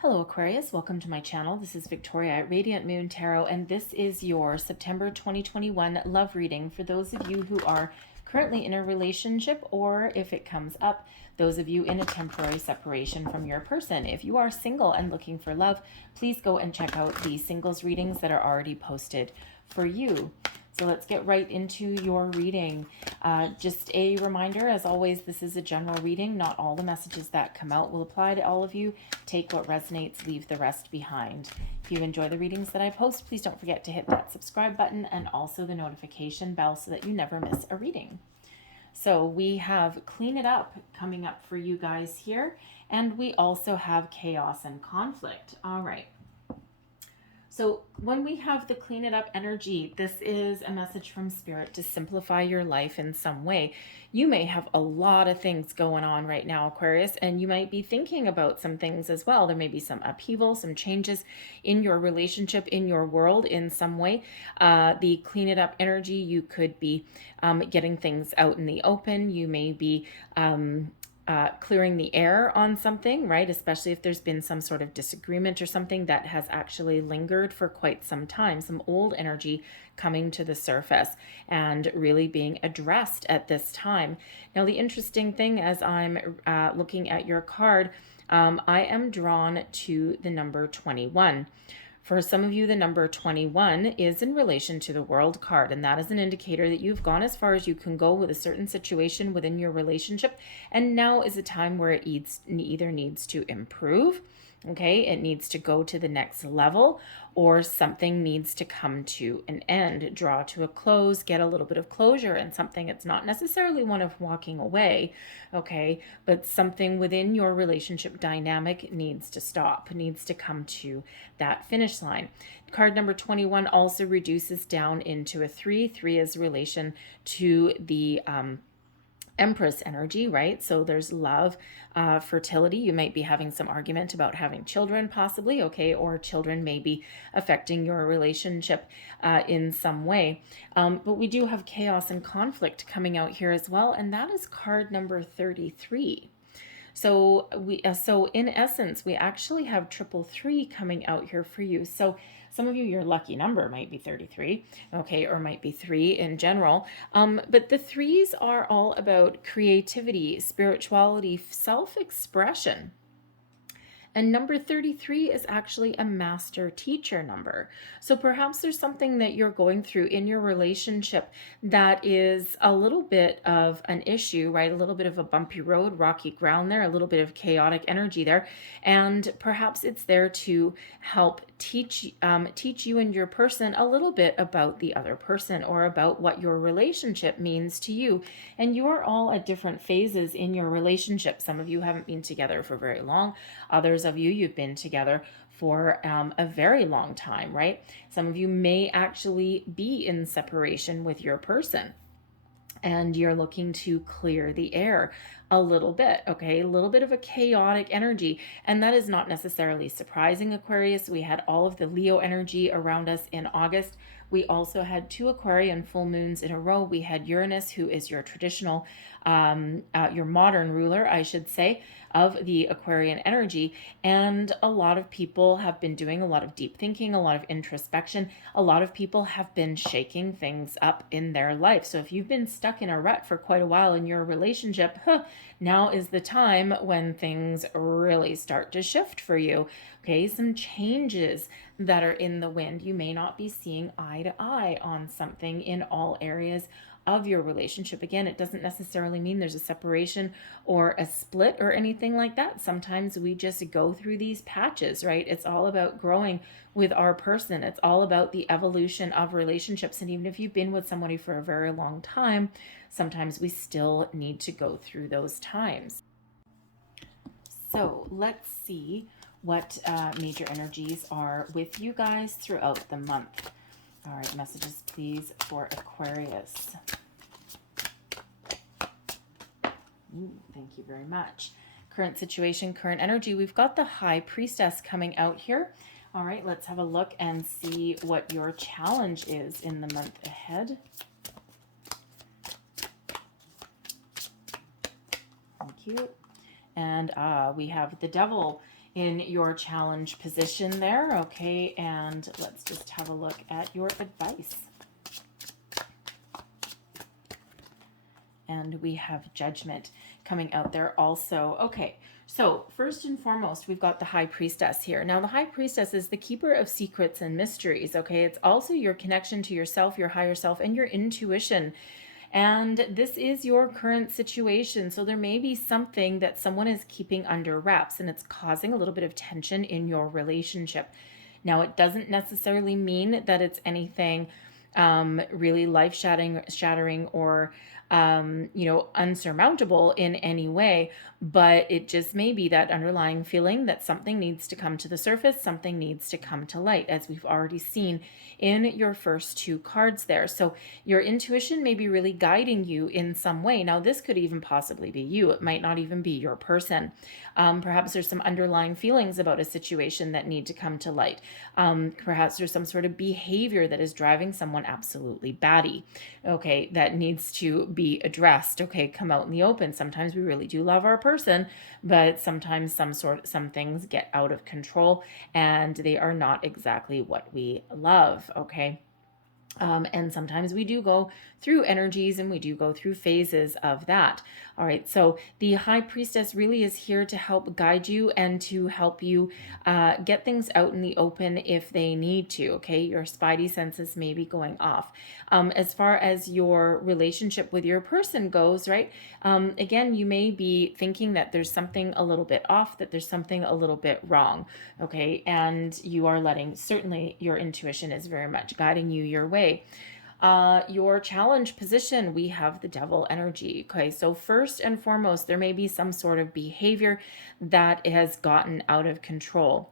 Hello Aquarius, welcome to my channel. This is Victoria at Radiant Moon Tarot, and this is your September 2021 love reading for those of you who are currently in a relationship, or if it comes up, those of you in a temporary separation from your person. If you are single and looking for love, please go and check out the singles readings that are already posted for you. So let's get right into your reading. Just a reminder, as always, this is a general reading. Not all the messages that come out will apply to all of you. Take what resonates, leave the rest behind. If you enjoy the readings that I post, please don't forget to hit that subscribe button and also the notification bell so that you never miss a reading. So we have Clean It Up coming up for you guys here, and we also have Chaos and Conflict. All right. So when we have the Clean It Up energy, this is a message from Spirit to simplify your life in some way. You may have a lot of things going on right now, Aquarius, and you might be thinking about some things as well. There may be some upheaval, some changes in your relationship, in your world in some way. The Clean It Up energy, you could be getting things out in the open. You may be clearing the air on something, right? Especially if there's been some sort of disagreement or something that has actually lingered for quite some time, some old energy coming to the surface and really being addressed at this time. Now, the interesting thing as I'm looking at your card, I am drawn to the number 21. For some of you, the number 21 is in relation to the World card, and that is an indicator that you've gone as far as you can go with a certain situation within your relationship, and now is a time where it either needs to improve, okay, it needs to go to the next level, or something needs to come to an end, draw to a close, get a little bit of closure, and something, it's not necessarily one of walking away, okay, but something within your relationship dynamic needs to stop, needs to come to that finish line. Card number 21 also reduces down into a 3. 3 is relation to the Empress energy, right? So there's love, fertility. You might be having some argument about having children possibly, okay, or children may be affecting your relationship in some way. But we do have chaos and conflict coming out here as well, and that is card number 33. So in essence, we actually have 333 coming out here for you. So some of you, your lucky number might be 33, okay, or might be 3 in general. But the 3s are all about creativity, spirituality, self-expression. And number 33 is actually a master teacher number. So perhaps there's something that you're going through in your relationship that is a little bit of an issue, right? A little bit of a bumpy road, rocky ground there, a little bit of chaotic energy there. And perhaps it's there to help teach you and your person a little bit about the other person, or about what your relationship means to you. And you are all at different phases in your relationship. Some of you haven't been together for very long. Others of you, you've been together for a very long time, right? Some of you may actually be in separation with your person, and you're looking to clear the air a little bit, okay? A little bit of a chaotic energy, and that is not necessarily surprising, Aquarius. We had all of the Leo energy around us in August. We also had 2 Aquarian full moons in a row. We had Uranus, who is your traditional, your modern ruler, I should say, of the Aquarian energy. And a lot of people have been doing a lot of deep thinking, a lot of introspection. A lot of people have been shaking things up in their life. So if you've been stuck in a rut for quite a while in your relationship, now is the time when things really start to shift for you. Okay, some changes that are in the wind. You may not be seeing eye to eye on something in all areas of your relationship. Again, it doesn't necessarily mean there's a separation or a split or anything like that. Sometimes we just go through these patches, right? It's all about growing with our person. It's all about the evolution of relationships. And even if you've been with somebody for a very long time, sometimes we still need to go through those times. So let's see what major energies are with you guys throughout the month. All right, messages please for Aquarius. Thank you very much. Current situation, current energy. We've got the High Priestess coming out here. All right, let's have a look and see what your challenge is in the month ahead. Thank you. And we have the Devil in your challenge position there. Okay, and let's just have a look at your advice. And we have Judgment coming out there also. Okay, so first and foremost, we've got the High Priestess here. Now, the High Priestess is the keeper of secrets and mysteries, okay? It's also your connection to yourself, your higher self, and your intuition. And this is your current situation. So there may be something that someone is keeping under wraps, and it's causing a little bit of tension in your relationship. Now, it doesn't necessarily mean that it's anything really life-shattering or unsurmountable in any way, but it just may be that underlying feeling that something needs to come to the surface, something needs to come to light, as we've already seen in your first two cards there. So your intuition may be really guiding you in some way. Now, this could even possibly be you. It might not even be your person. Perhaps there's some underlying feelings about a situation that need to come to light. Perhaps there's some sort of behavior that is driving someone absolutely batty, okay, that needs to be addressed, okay, come out in the open. Sometimes we really do love our person, but sometimes some things get out of control and they are not exactly what we love, okay? And sometimes we do go through energies and we do go through phases of that. All right, so the High Priestess really is here to help guide you and to help you get things out in the open if they need to, okay? Your spidey senses may be going off. As far as your relationship with your person goes, right? Again, you may be thinking that there's something a little bit off, that there's something a little bit wrong, okay? And you are certainly your intuition is very much guiding you your way. Your challenge position, we have the Devil energy. Okay, so first and foremost, there may be some sort of behavior that has gotten out of control.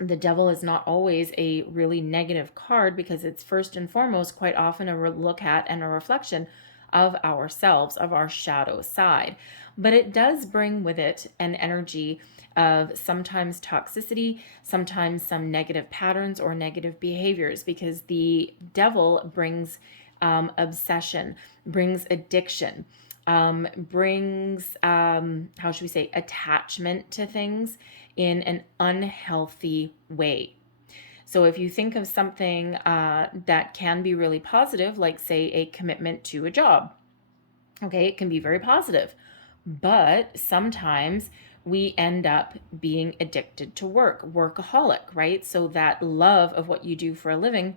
The Devil is not always a really negative card because it's first and foremost quite often a look at and a reflection of ourselves, of our shadow side. But it does bring with it an energy of sometimes toxicity, sometimes some negative patterns or negative behaviors, because the Devil brings obsession, brings addiction, brings, how should we say, attachment to things in an unhealthy way. So if you think of something that can be really positive, like say a commitment to a job, okay, it can be very positive, but sometimes we end up being addicted to work, workaholic, right? So that love of what you do for a living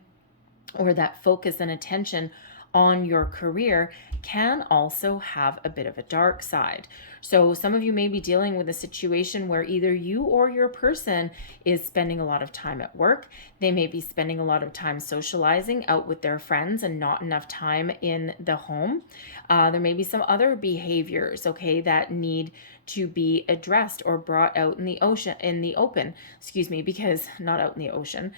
or that focus and attention on your career can also have a bit of a dark side. So some of you may be dealing with a situation where either you or your person is spending a lot of time at work. They may be spending a lot of time socializing out with their friends and not enough time in the home. There may be some other behaviors, okay, that need to be addressed or brought out in the open, because not out in the ocean.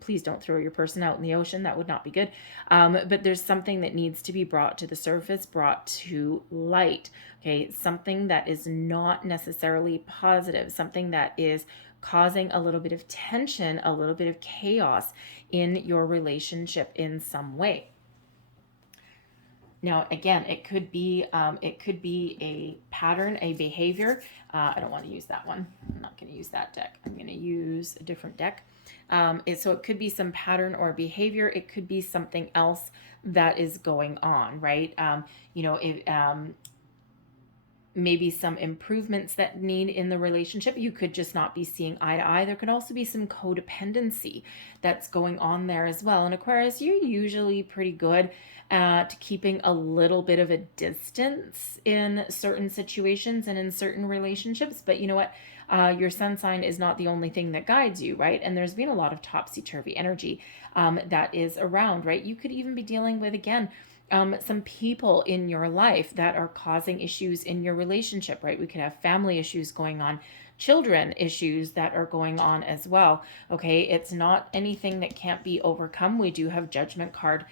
Please don't throw your person out in the ocean. That would not be good. But there's something that needs to be brought to the surface, brought to light. Okay, something that is not necessarily positive, something that is causing a little bit of tension, a little bit of chaos in your relationship in some way. Now, again, it could be a pattern, a behavior. I don't want to use that one. I'm not going to use that deck. I'm going to use a different deck. So it could be some pattern or behavior. It could be something else that is going on, right? Maybe some improvements that need in the relationship. You could just not be seeing eye to eye. There could also be some codependency that's going on there as well. And Aquarius, you're usually pretty good at keeping a little bit of a distance in certain situations and in certain relationships. But you know what? Your sun sign is not the only thing that guides you, right? And there's been a lot of topsy-turvy energy that is around, right? You could even be dealing with, again, some people in your life that are causing issues in your relationship, right? We could have family issues going on, children issues that are going on as well. Okay, it's not anything that can't be overcome. We do have Judgment card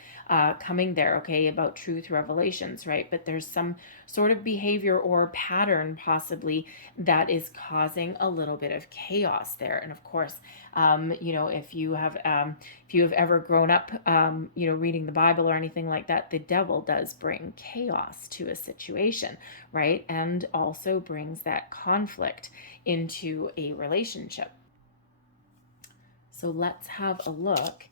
coming there, okay, about truth revelations, right? But there's some sort of behavior or pattern possibly that is causing a little bit of chaos there. And of course, if you have ever grown up, reading the Bible or anything like that, the devil does bring chaos to a situation, right? And also brings that conflict into a relationship. So let's have a look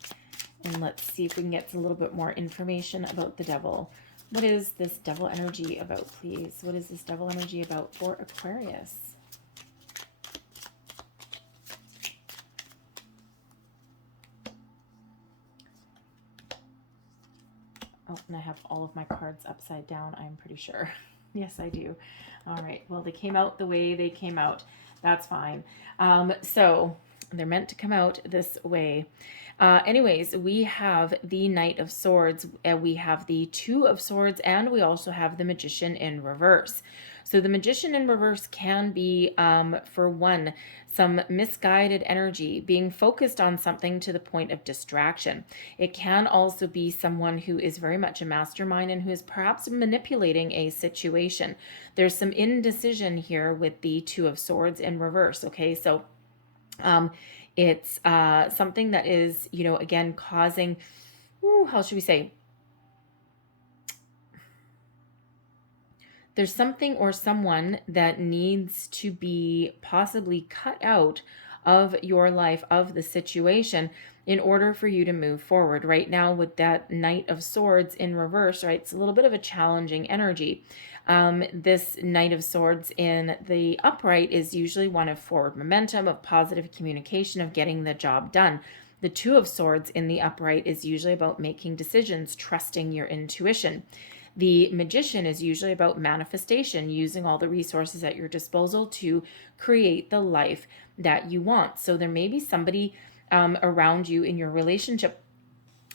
and let's see if we can get a little bit more information about the devil. What is this devil energy about, please? What is this devil energy about for Aquarius? Oh, and I have all of my cards upside down, I'm pretty sure. Yes, I do. All right. Well, they came out the way they came out. That's fine. So they're meant to come out this way. Anyways, we have the Knight of Swords, we have the Two of Swords, and we also have the Magician in reverse. So the Magician in reverse can be, for one, some misguided energy, being focused on something to the point of distraction. It can also be someone who is very much a mastermind and who is perhaps manipulating a situation. There's some indecision here with the Two of Swords in reverse, okay? So it's something that is, you know, again, causing, how should we say? There's something or someone that needs to be possibly cut out of your life, of the situation, in order for you to move forward. Right now, with that Knight of Swords in reverse, right, it's a little bit of a challenging energy. This Knight of Swords in the upright is usually one of forward momentum, of positive communication, of getting the job done. The Two of Swords in the upright is usually about making decisions, trusting your intuition. The Magician is usually about manifestation, using all the resources at your disposal to create the life that you want. So there may be somebody around you in your relationship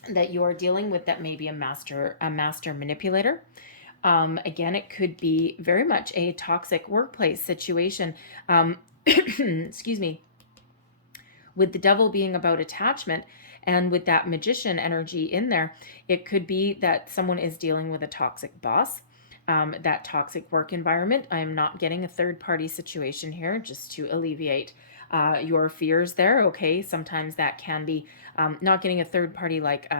that you are dealing with that may be a master manipulator. Again, it could be very much a toxic workplace situation. Excuse me. With the devil being about attachment, and with that Magician energy in there, it could be that someone is dealing with a toxic boss, that toxic work environment. I am not getting a third-party situation here, just to alleviate your fears there, okay? Sometimes that can be not getting a third-party like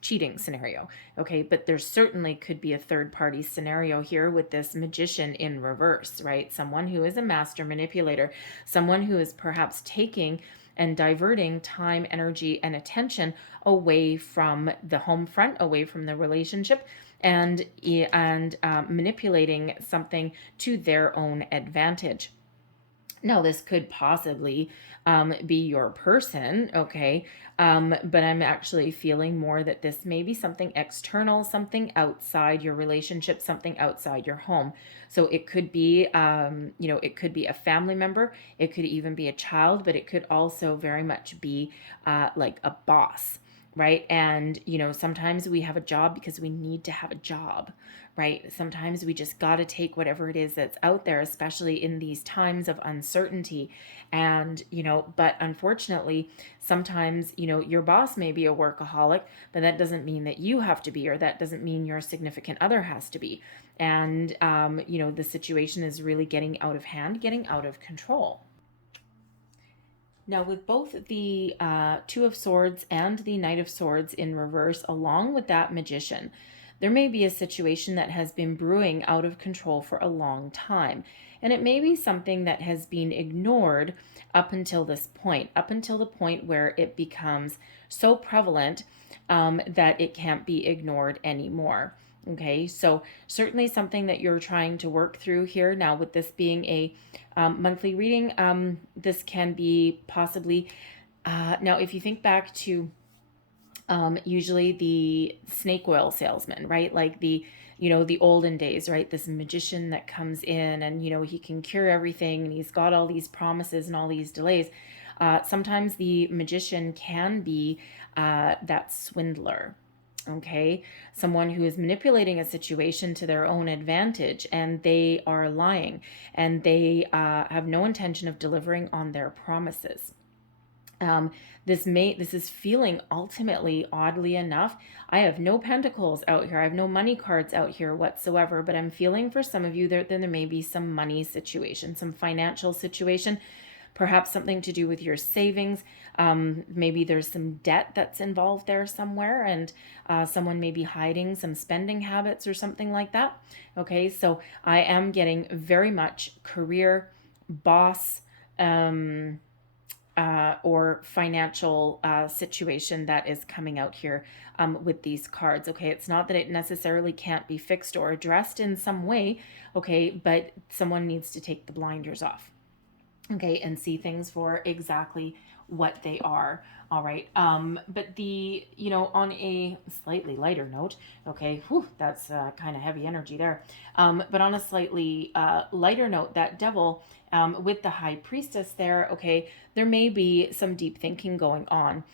cheating scenario, okay? But there certainly could be a third-party scenario here with this Magician in reverse, right? Someone who is a master manipulator, someone who is perhaps taking and diverting time, energy, and attention away from the home front, away from the relationship, and manipulating something to their advantage advantage. Now, this could possibly be your person, okay? But I'm actually feeling more that this may be something external, something outside your relationship, something outside your home. So it could be, it could be a family member, it could even be a child, but it could also very much be like a boss, right? And, sometimes we have a job because we need to have a job, right? Sometimes we just got to take whatever it is that's out there, especially in these times of uncertainty. And, but unfortunately, sometimes, your boss may be a workaholic, but that doesn't mean that you have to be, or that doesn't mean your significant other has to be. And, the situation is really getting out of hand, getting out of control. Now, with both the Two of Swords and the Knight of Swords in reverse, along with that Magician, there may be a situation that has been brewing out of control for a long time. And it may be something that has been ignored up until this point, up until the point where it becomes so prevalent that it can't be ignored anymore. Okay, so certainly something that you're trying to work through here. Now, with this being a monthly reading, this can be possibly, now if you think back to usually the snake oil salesman, right? Like the olden days, right? This magician that comes in and, he can cure everything and he's got all these promises and all these delays. Sometimes the magician can be that swindler. Okay, someone who is manipulating a situation to their own advantage, and they are lying, and they have no intention of delivering on their promises. This is feeling ultimately, oddly enough, I have no pentacles out here. I have no money cards out here whatsoever, but I'm feeling for some of you there may be some money situation, some financial situation, perhaps something to do with your savings. Maybe there's some debt that's involved there somewhere, and someone may be hiding some spending habits or something like that. Okay, so I am getting very much career, boss, or financial situation that is coming out here with these cards. Okay, it's not that it necessarily can't be fixed or addressed in some way, okay, but someone needs to take the blinders off, okay, and see things for exactly what they are. All right. But the, on a slightly lighter note, okay, whew, that's kind of heavy energy there. But on a slightly lighter note, that devil with the high priestess there, okay, there may be some deep thinking going on.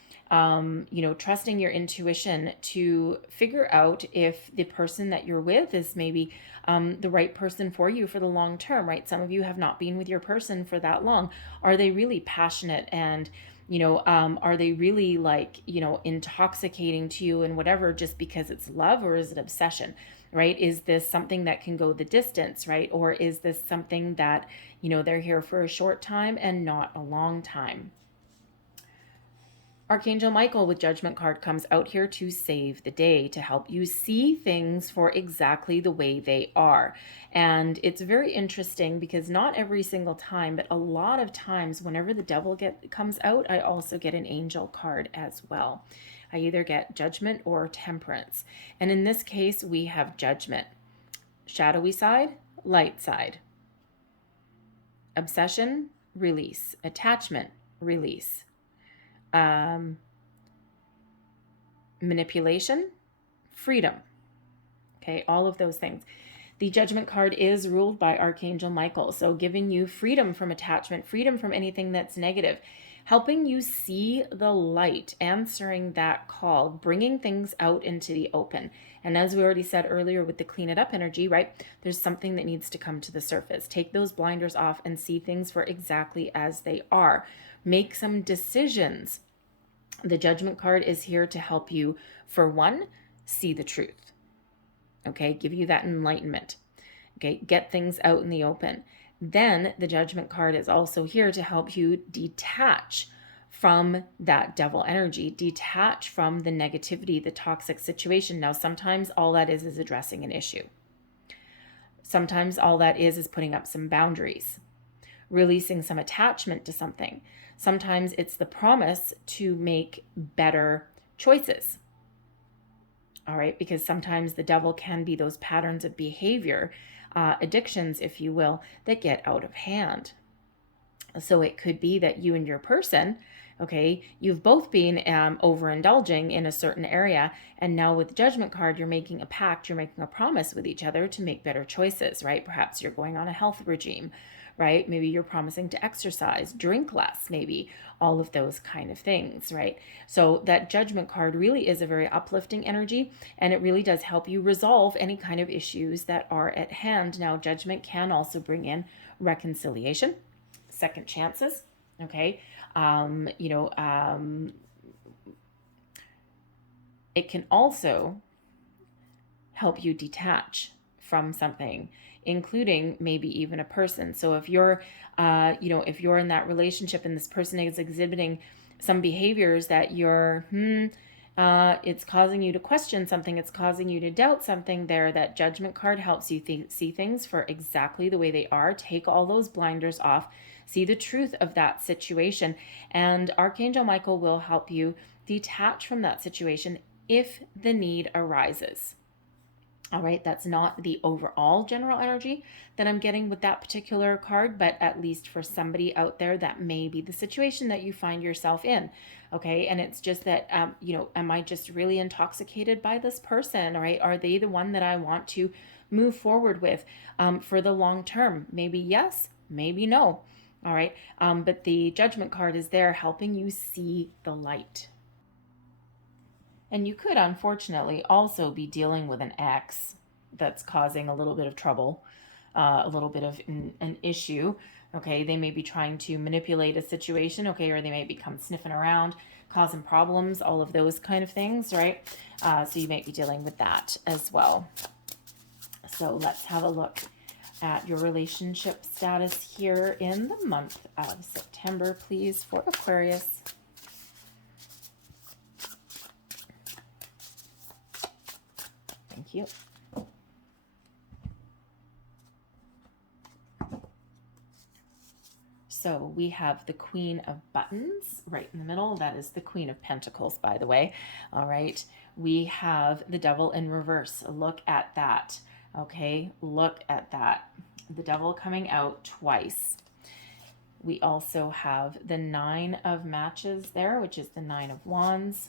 Trusting your intuition to figure out if the person that you're with is maybe the right person for you for the long term, right? Some of you have not been with your person for that long. Are they really passionate and, are they really like, intoxicating to you and whatever just because it's love, or is it obsession, right? Is this something that can go the distance, right? Or is this something that, they're here for a short time and not a long time? Archangel Michael with Judgment card comes out here to save the day, to help you see things for exactly the way they are. And it's very interesting because not every single time, but a lot of times whenever the devil comes out, I also get an angel card as well. I either get Judgment or Temperance. And in this case, we have Judgment. Shadowy side, light side. Obsession, release. Attachment, release. Manipulation, freedom. Okay, all of those things. The Judgment card is ruled by Archangel Michael, so giving you freedom from attachment, freedom from anything that's negative, helping you see the light, answering that call, bringing things out into the open. And as we already said earlier with the clean it up energy, right, there's something that needs to come to the surface. Take those blinders off and see things for exactly as they are. Make some decisions. The Judgment card is here to help you, for one, see the truth. Okay, give you that enlightenment. Okay, get things out in the open. Then the Judgment card is also here to help you detach from that devil energy, detach from the negativity, the toxic situation. Now, sometimes all that is addressing an issue. Sometimes all that is putting up some boundaries, releasing some attachment to something. Sometimes it's the promise to make better choices. All right, because sometimes the devil can be those patterns of behavior, addictions, if you will, that get out of hand. So it could be that you and your person, okay, you've both been overindulging in a certain area, and now with the Judgment card, you're making a pact, you're making a promise with each other to make better choices, right? Perhaps you're going on a health regime, right? Maybe you're promising to exercise, drink less, maybe all of those kind of things, right? So that Judgment card really is a very uplifting energy, and it really does help you resolve any kind of issues that are at hand. Now, Judgment can also bring in reconciliation, second chances, okay? It can also help you detach from something, including maybe even a person. So if you're, if you're in that relationship and this person is exhibiting some behaviors that you're, it's causing you to question something, it's causing you to doubt something there, that Judgment card helps you see things for exactly the way they are. Take all those blinders off, see the truth of that situation, and Archangel Michael will help you detach from that situation if the need arises. All right, that's not the overall general energy that I'm getting with that particular card, but at least for somebody out there, that may be the situation that you find yourself in. Okay, and it's just that, am I just really intoxicated by this person? All right, are they the one that I want to move forward with for the long term? Maybe yes, maybe no. All right, but the Judgment card is there helping you see the light. And you could, unfortunately, also be dealing with an ex that's causing a little bit of trouble, a little bit of an issue. Okay, they may be trying to manipulate a situation, okay, or they may become sniffing around, causing problems, all of those kind of things, right? So you might be dealing with that as well. So let's have a look at your relationship status here in the month of September, please, for Aquarius. Thank you. So we have the Queen of Buttons right in the middle. That is the Queen of Pentacles, by the way. All right. We have the Devil in reverse. Look at that. Okay. Look at that. The Devil coming out twice. We also have the Nine of Matches there, which is the Nine of Wands.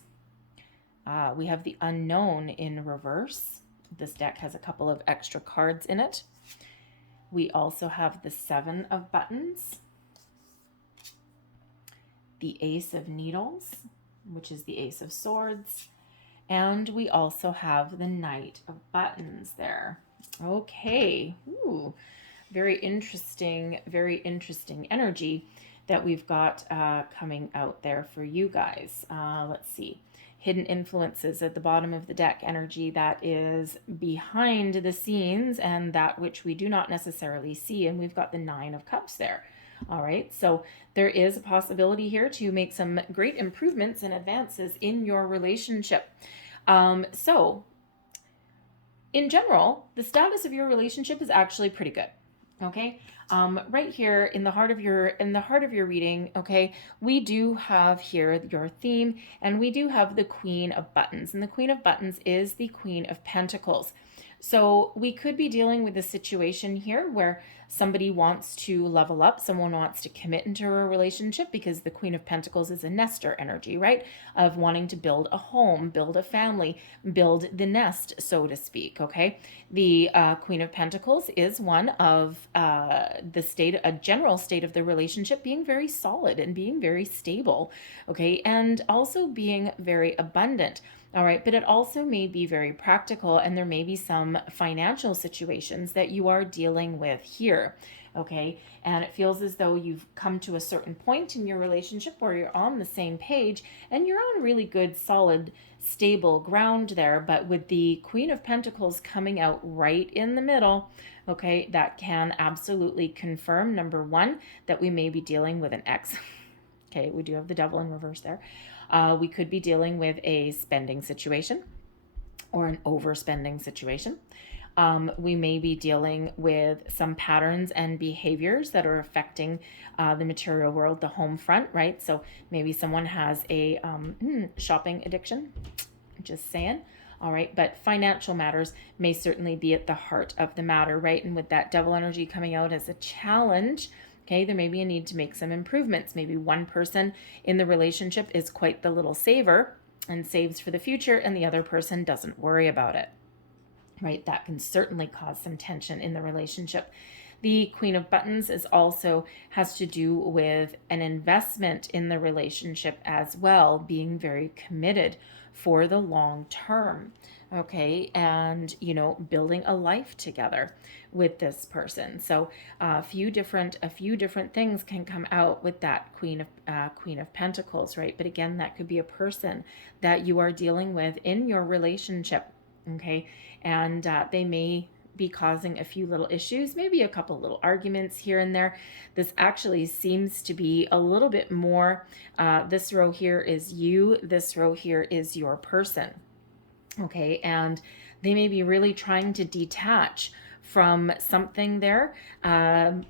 We have the Unknown in reverse. This deck has a couple of extra cards in it. We also have the Seven of Buttons, the Ace of Needles, which is the Ace of Swords, and we also have the Knight of Buttons there. Okay. Ooh. Very interesting energy that we've got coming out there for you guys. Let's see. Hidden influences at the bottom of the deck, energy that is behind the scenes and that which we do not necessarily see. And we've got the Nine of Cups there. All right. So there is a possibility here to make some great improvements and advances in your relationship. So in general, the status of your relationship is actually pretty good. Okay. Right here in the heart of your reading, okay, we do have here your theme, and we do have the Queen of Buttons, and the Queen of Buttons is the Queen of Pentacles. So we could be dealing with a situation here where somebody wants to level up, someone wants to commit into a relationship, because the Queen of Pentacles is a nester energy, right? Of wanting to build a home, build a family, build the nest, so to speak, okay? The Queen of Pentacles is one of a general state of the relationship being very solid and being very stable, okay? And also being very abundant. All right, but it also may be very practical, and there may be some financial situations that you are dealing with here, okay? And it feels as though you've come to a certain point in your relationship where you're on the same page and you're on really good, solid, stable ground there. But with the Queen of Pentacles coming out right in the middle, okay, that can absolutely confirm, number one, that we may be dealing with an ex. Okay, we do have the Devil in reverse there. We could be dealing with a spending situation or an overspending situation. We may be dealing with some patterns and behaviors that are affecting the material world, the home front, right? So maybe someone has a shopping addiction, just saying. All right, but financial matters may certainly be at the heart of the matter, right? And with that Devil energy coming out as a challenge, okay, there may be a need to make some improvements. Maybe one person in the relationship is quite the little saver and saves for the future, and the other person doesn't worry about it, right? That can certainly cause some tension in the relationship. The Queen of Buttons has to do with an investment in the relationship as well, being very committed for the long term, okay, and building a life together with this person. So a few different things can come out with that Queen of Pentacles, right? But again, that could be a person that you are dealing with in your relationship, okay, and they may be causing a few little issues, maybe a couple little arguments here and there. This actually seems to be a little bit more, this row here is you, this row here is your person, okay? And they may be really trying to detach from something there,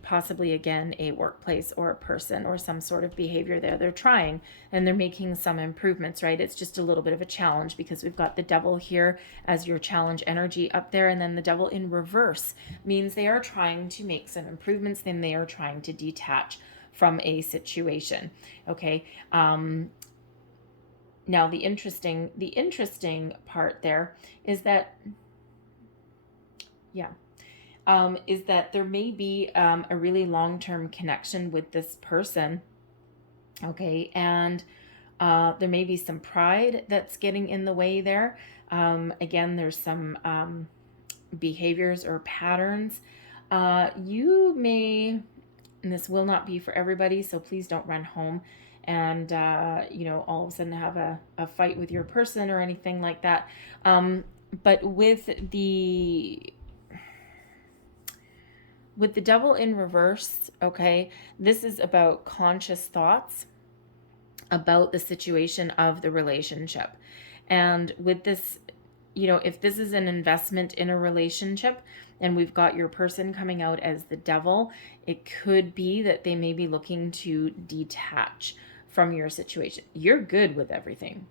possibly again a workplace or a person or some sort of behavior there. They're trying and they're making some improvements, right? It's just a little bit of a challenge because we've got the Devil here as your challenge energy up there, and then the Devil in reverse means they are trying to make some improvements, then they are trying to detach from a situation, okay? Now the interesting part there is that, is that there may be a really long-term connection with this person, okay? And there may be some pride that's getting in the way there. Again, there's some behaviors or patterns. You may, and this will not be for everybody, so please don't run home and, all of a sudden have a fight with your person or anything like that. But with the Devil in reverse, okay, this is about conscious thoughts about the situation of the relationship. And with this you know, if this is an investment in a relationship and we've got your person coming out as the devil, it could be that they may be looking to detach from your situation. You're good with everything.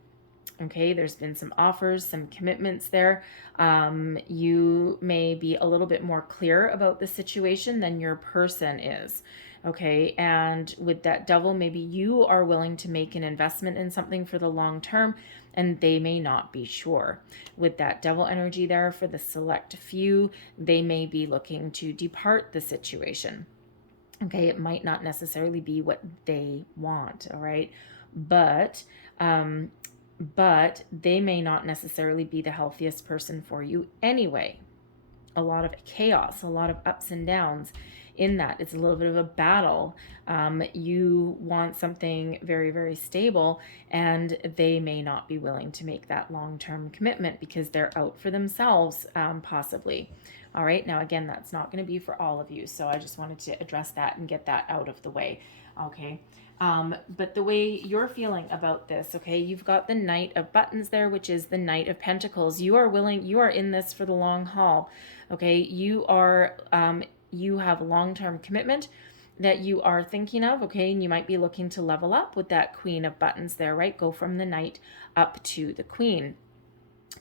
Okay, there's been some offers, some commitments there. You may be a little bit more clear about the situation than your person is. Okay, and with that devil, maybe you are willing to make an investment in something for the long term, and they may not be sure. With that devil energy there, for the select few, they may be looking to depart the situation. Okay, it might not necessarily be what they want, all right? But they may not necessarily be the healthiest person for you anyway. A lot of chaos, a lot of ups and downs in that. It's a little bit of a battle. You want something very, very stable, and they may not be willing to make that long-term commitment because they're out for themselves, possibly. All right, now again, that's not going to be for all of you, so I just wanted to address that and get that out of the way. Okay. But the way you're feeling about this, okay, you've got the Knight of Buttons there, which is the Knight of Pentacles. You are in this for the long haul. Okay, you have long-term commitment that you are thinking of, okay, and you might be looking to level up with that Queen of Buttons there, right? Go from the Knight up to the Queen.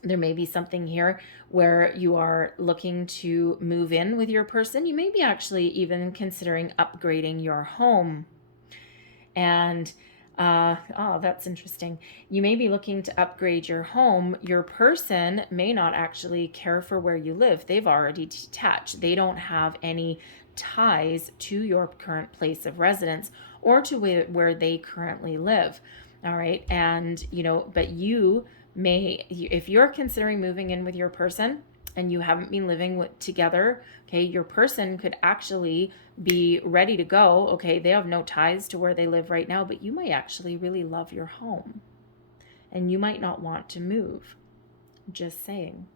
There may be something here where you are looking to move in with your person. You may be actually even considering upgrading your home. And that's interesting. You may be looking to upgrade your home. Your person may not actually care for where you live. They've already detached. They don't have any ties to your current place of residence or to where they currently live. All right. And, you know, but you may, if you're considering moving in with your person and you haven't been living together, okay, your person could actually be ready to go. Okay, they have no ties to where they live right now, but you might actually really love your home and you might not want to move. Just saying.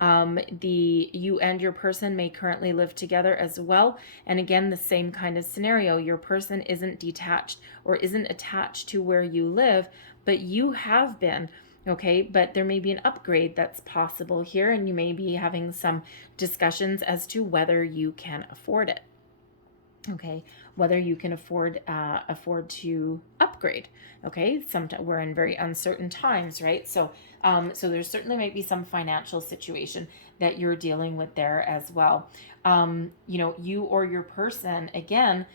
You and your person may currently live together as well. And again, the same kind of scenario. Your person isn't detached or isn't attached to where you live, but you have been. Okay, but there may be an upgrade that's possible here, and you may be having some discussions as to whether you can afford it. Okay, whether you can afford to upgrade. Okay, sometimes we're in very uncertain times, right? So there certainly might be some financial situation that you're dealing with there as well. You know, you or your person, again,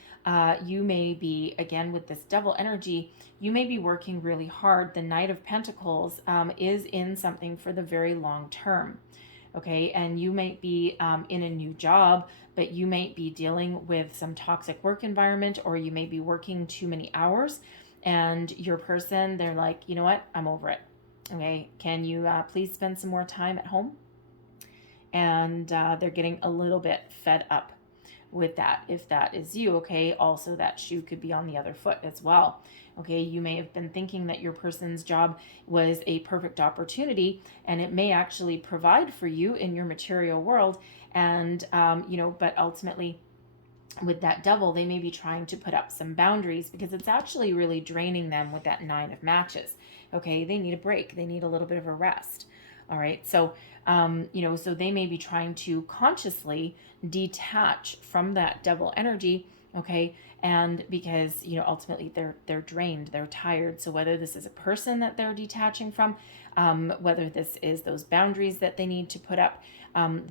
you may be, again, with this devil energy, you may be working really hard. The Knight of Pentacles is in something for the very long term. Okay, and you might be in a new job, but you might be dealing with some toxic work environment, or you may be working too many hours, and your person, they're like, you know what, I'm over it. Okay, can you please spend some more time at home? And they're getting a little bit fed up with that. If that is you, okay, also that shoe could be on the other foot as well. Okay, you may have been thinking that your person's job was a perfect opportunity, and it may actually provide for you in your material world. And, you know, but ultimately with that devil, they may be trying to put up some boundaries because it's actually really draining them with that 9 of matches. Okay, they need a break. They need a little bit of a rest. All right, so, you know, so they may be trying to consciously detach from that devil energy. Okay, and because, you know, ultimately they're drained, they're tired. So whether this is a person that they're detaching from, whether this is those boundaries that they need to put up,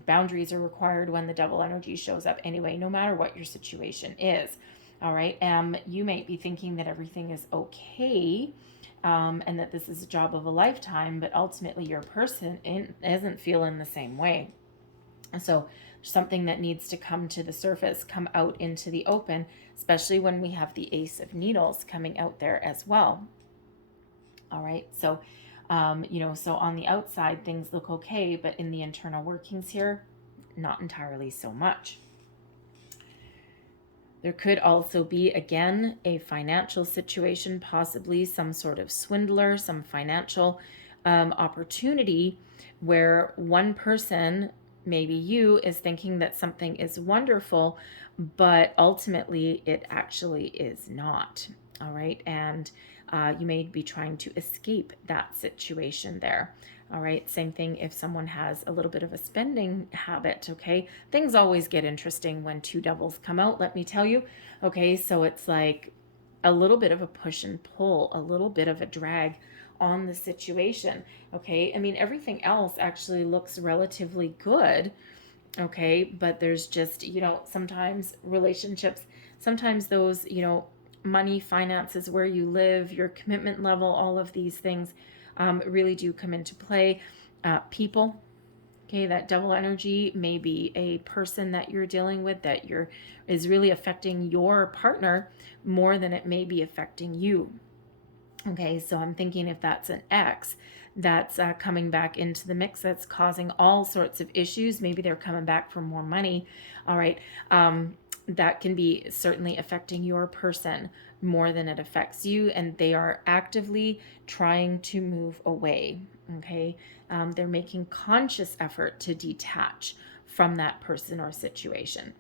boundaries are required when the devil energy shows up anyway, no matter what your situation is. All right, you might be thinking that everything is okay, and that this is a job of a lifetime, but ultimately your person isn't feeling the same way. So something that needs to come to the surface, come out into the open, especially when we have the Ace of Needles coming out there as well. All right, so, you know, so on the outside, things look okay, but in the internal workings here, not entirely so much. There could also be, again, a financial situation, possibly some sort of swindler, some financial opportunity where one person, maybe you, is thinking that something is wonderful, but ultimately it actually is not. All right, and you may be trying to escape that situation there. All right, same thing if someone has a little bit of a spending habit, okay? Things always get interesting when two devils come out, let me tell you. Okay, so it's like a little bit of a push and pull, a little bit of a drag on the situation, okay? I mean, everything else actually looks relatively good, okay? But there's just, sometimes relationships, sometimes those, money, finances, where you live, your commitment level, all of these things really do come into play. People, okay, that devil energy may be a person that you're dealing with that is really affecting your partner more than it may be affecting you. Okay, so I'm thinking if that's an ex that's coming back into the mix, that's causing all sorts of issues. Maybe they're coming back for more money. All right, that can be certainly affecting your person more than it affects you, and they are actively trying to move away. Okay, they're making conscious effort to detach from that person or situation.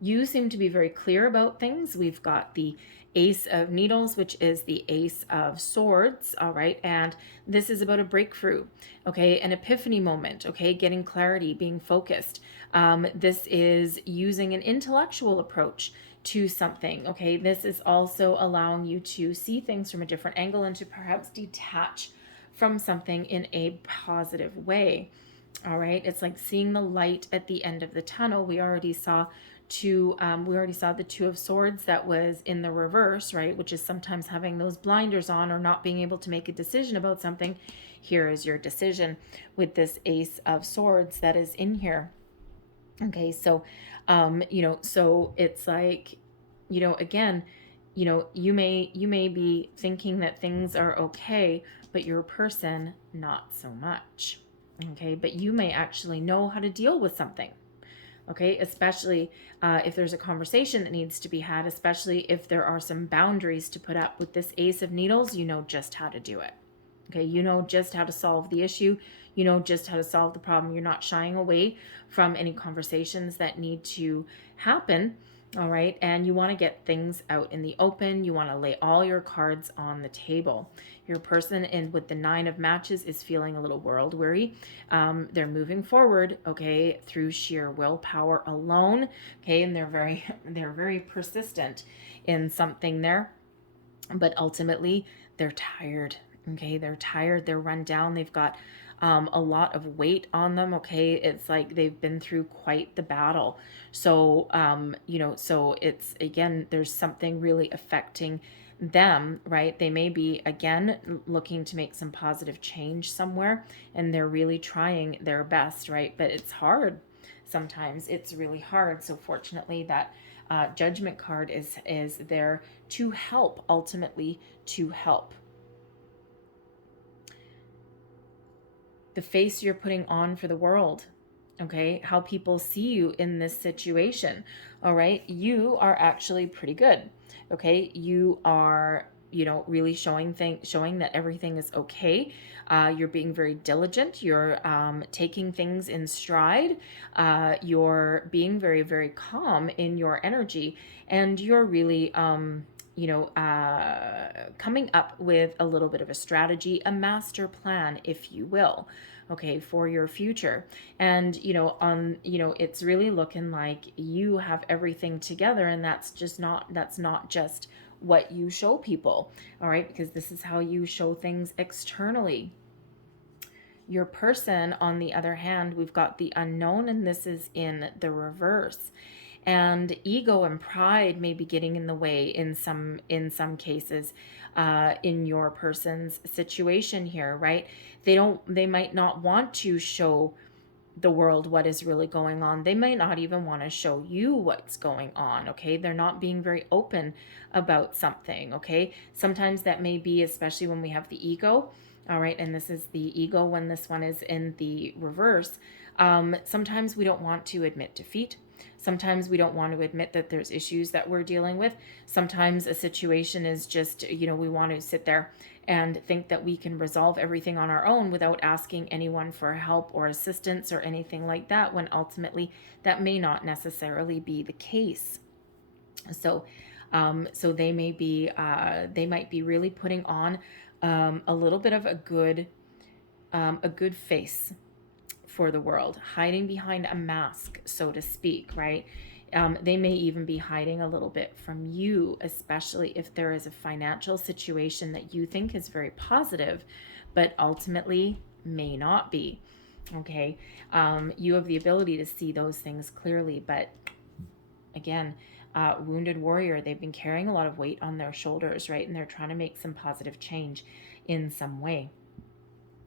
You seem to be very clear about things. We've got the Ace of Needles, which is the Ace of Swords, all right? And this is about a breakthrough, okay? An epiphany moment, okay? Getting clarity, being focused. This is using an intellectual approach to something, okay? This is also allowing you to see things from a different angle and to perhaps detach from something in a positive way, all right? It's like seeing the light at the end of the tunnel. We already saw the Two of Swords that was in the reverse, right? Which is sometimes having those blinders on or not being able to make a decision about something. Here is your decision with this Ace of Swords that is in here. Okay, so, so it's like, again, you may be thinking that things are okay, but your person, not so much. Okay, but you may actually know how to deal with something. Okay, especially if there's a conversation that needs to be had, especially if there are some boundaries to put up with this Ace of Needles, you know just how to do it. Okay, you know just how to solve the issue. You know just how to solve the problem. You're not shying away from any conversations that need to happen. All right, and you want to get things out in the open. You want to lay all your cards on the table. Your person with the Nine of Matches is feeling a little world weary. They're moving forward, okay, through sheer willpower alone, okay, and they're very persistent in something there, but ultimately they're tired. Okay, they're tired. They're run down. They've got a lot of weight on them. Okay, it's like they've been through quite the battle. So, so it's, again, there's something really affecting them, right? They may be, again, looking to make some positive change somewhere, and they're really trying their best, right? But it's hard. Sometimes it's really hard. So fortunately, that Judgment card is there to help, ultimately to help. The face you're putting on for the world, okay? How people see you in this situation, all right? You are actually pretty good, okay? You are, really showing that everything is okay. You're being very diligent. You're taking things in stride. You're being very, very calm in your energy, and you're really, coming up with a little bit of a strategy, a master plan, if you will, okay, for your future. And, it's really looking like you have everything together, and that's not just what you show people, all right, because this is how you show things externally. Your person, on the other hand, we've got the Unknown, and this is in the reverse. And ego and pride may be getting in the way in some cases in your person's situation here, right? They might not want to show the world what is really going on. They might not even want to show you what's going on, okay? They're not being very open about something, okay? Sometimes that may be, especially when we have the ego, all right? And this is the ego when this one is in the reverse. Sometimes we don't want to admit defeat. Sometimes we don't want to admit that there's issues that we're dealing with. Sometimes a situation is just, we want to sit there and think that we can resolve everything on our own without asking anyone for help or assistance or anything like that, when ultimately that may not necessarily be the case. So they might be really putting on a little bit of a good face for the world, hiding behind a mask, so to speak, right? They may even be hiding a little bit from you, especially if there is a financial situation that you think is very positive, but ultimately may not be. Okay. You have the ability to see those things clearly, but again, wounded warrior, they've been carrying a lot of weight on their shoulders, right? And they're trying to make some positive change in some way.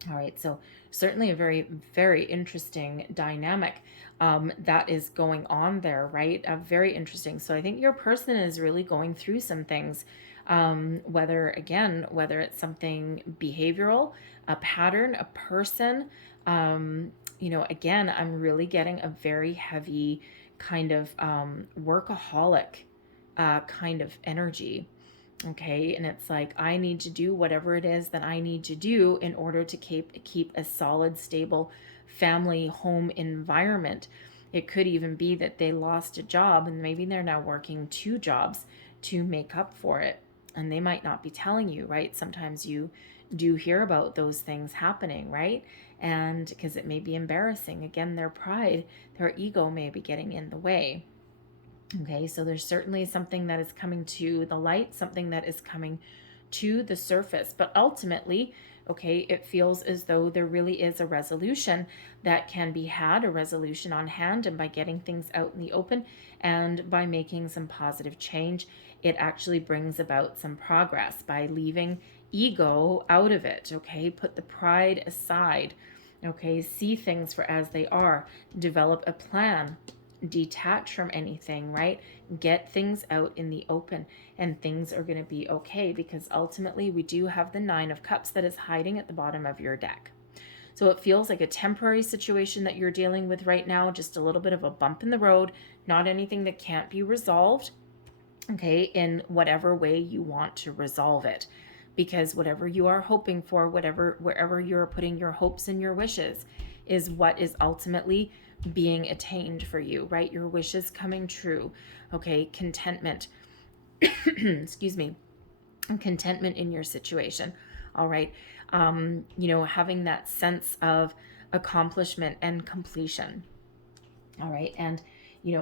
All right, so certainly a very, very interesting dynamic that is going on there, right? Very interesting. So I think your person is really going through some things, whether it's something behavioral, a pattern, a person. Again, I'm really getting a very heavy kind of workaholic kind of energy. Okay, and it's like, I need to do whatever it is that I need to do in order to keep a solid, stable family home environment. It could even be that they lost a job and maybe they're now working 2 jobs to make up for it. And they might not be telling you, right? Sometimes you do hear about those things happening, right? And because it may be embarrassing. Again, their pride, their ego may be getting in the way. Okay, so there's certainly something that is coming to the light, something that is coming to the surface. But ultimately, okay, it feels as though there really is a resolution that can be had, a resolution on hand. And by getting things out in the open and by making some positive change, it actually brings about some progress by leaving ego out of it. Okay, put the pride aside. Okay, see things for as they are, develop a plan, detach from anything, right? Get things out in the open and things are going to be okay, because ultimately we do have the 9 of Cups that is hiding at the bottom of your deck. So it feels like a temporary situation that you're dealing with right now, just a little bit of a bump in the road, not anything that can't be resolved, okay, in whatever way you want to resolve it. Because whatever you are hoping for, wherever you're putting your hopes and your wishes, is what is ultimately being attained for you, right? Your wishes coming true. Okay, contentment. Excuse me. Contentment in your situation. All right. Having that sense of accomplishment and completion. All right. And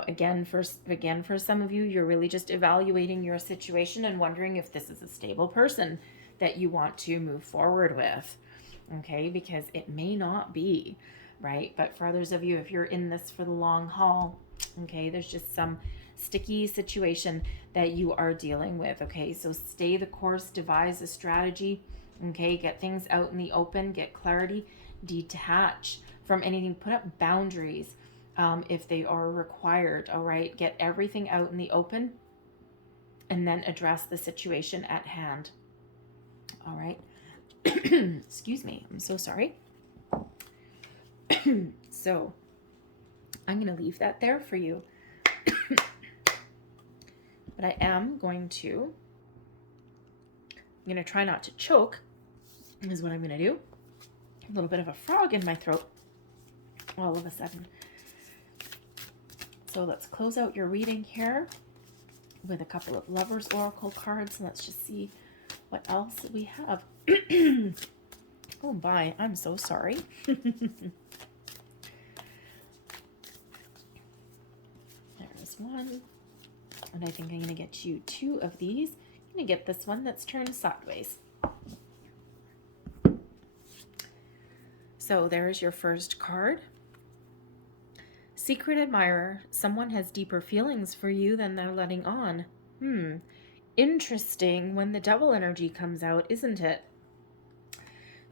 again, for some of you, you're really just evaluating your situation and wondering if this is a stable person that you want to move forward with. Okay, because it may not be, right? But for others of you, if you're in this for the long haul, okay, there's just some sticky situation that you are dealing with. Okay, so stay the course, devise a strategy. Okay, get things out in the open, get clarity, detach from anything, put up boundaries if they are required. All right, get everything out in the open and then address the situation at hand. All right. Excuse me. I'm so sorry. So I'm going to leave that there for you. But I am going to, try not to choke, is what I'm going to do. A little bit of a frog in my throat all of a sudden. So let's close out your reading here with a couple of Lovers Oracle cards. Let's just see what else we have. Oh, bye. I'm so sorry. There's one. And I think I'm going to get you 2 of these. I'm going to get this one that's turned sideways. So there's your first card. Secret admirer. Someone has deeper feelings for you than they're letting on. Interesting when the Devil energy comes out, isn't it?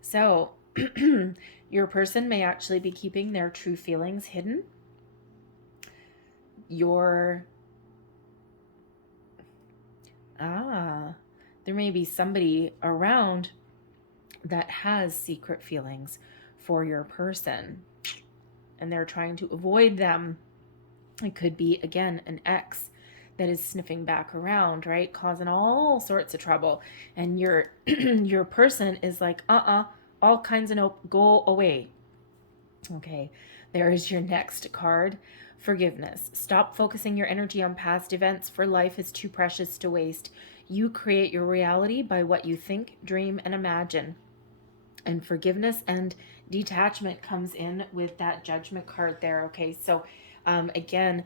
So your person may actually be keeping their true feelings hidden. There may be somebody around that has secret feelings for your person and they're trying to avoid them. It could be, again, an ex that is sniffing back around, right? Causing all sorts of trouble. And your your person is like, all kinds of no, go away. Okay, there is your next card Forgiveness. Stop focusing your energy on past events, for life is too precious to waste. You create your reality by what you think, dream, and imagine. And forgiveness and detachment comes in with that Judgment card there. Okay, so again,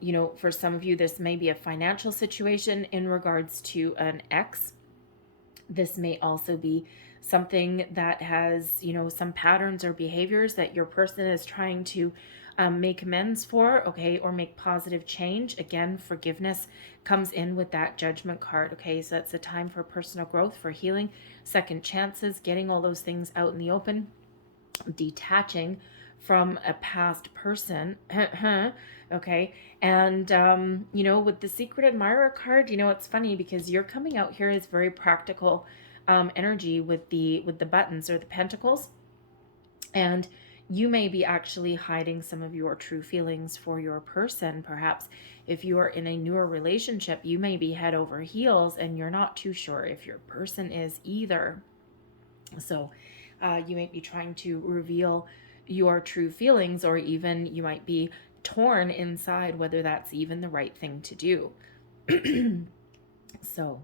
you know, for some of you, this may be a financial situation in regards to an ex. This may also be something that has, you know, some patterns or behaviors that your person is trying to make amends for, okay, or make positive change. Again, forgiveness comes in with that Judgment card, okay? So that's a time for personal growth, for healing, second chances, getting all those things out in the open, detaching from a past person. Okay. And you know, with the Secret Admirer card, you know, it's funny because you're coming out here as very practical energy with the buttons or the pentacles, and you may be actually hiding some of your true feelings for your person. Perhaps if you are in a newer relationship, you may be head over heels and you're not too sure if your person is either. So you might be trying to reveal your true feelings, or even you might be torn inside whether that's even the right thing to do. So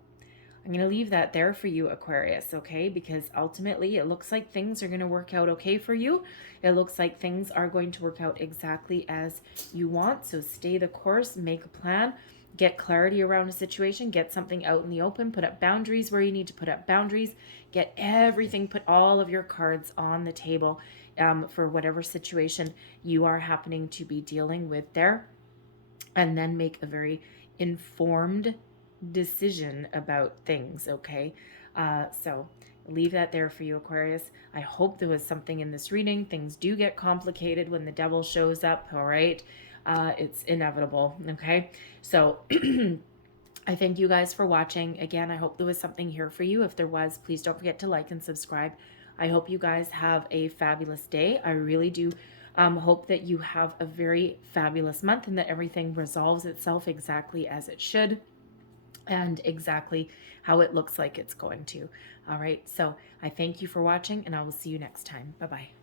I'm going to leave that there for you, Aquarius, okay? Because ultimately it looks like things are going to work out okay for you. It looks like things are going to work out exactly as you want. So stay the course, make a plan, get clarity around a situation, get something out in the open, put up boundaries where you need to put up boundaries, get everything, put all of your cards on the table for whatever situation you are happening to be dealing with there. And then make a very informed decision about things, okay? So leave that there for you, Aquarius. I hope there was something in this reading. Things do get complicated when the devil shows up, all right? It's inevitable, okay? So I thank you guys for watching. Again, I hope there was something here for you. If there was, please don't forget to like and subscribe. I hope you guys have a fabulous day. I really do hope that you have a very fabulous month and that everything resolves itself exactly as it should and exactly how it looks like it's going to. All right, so I thank you for watching, and I will see you next time. Bye-bye.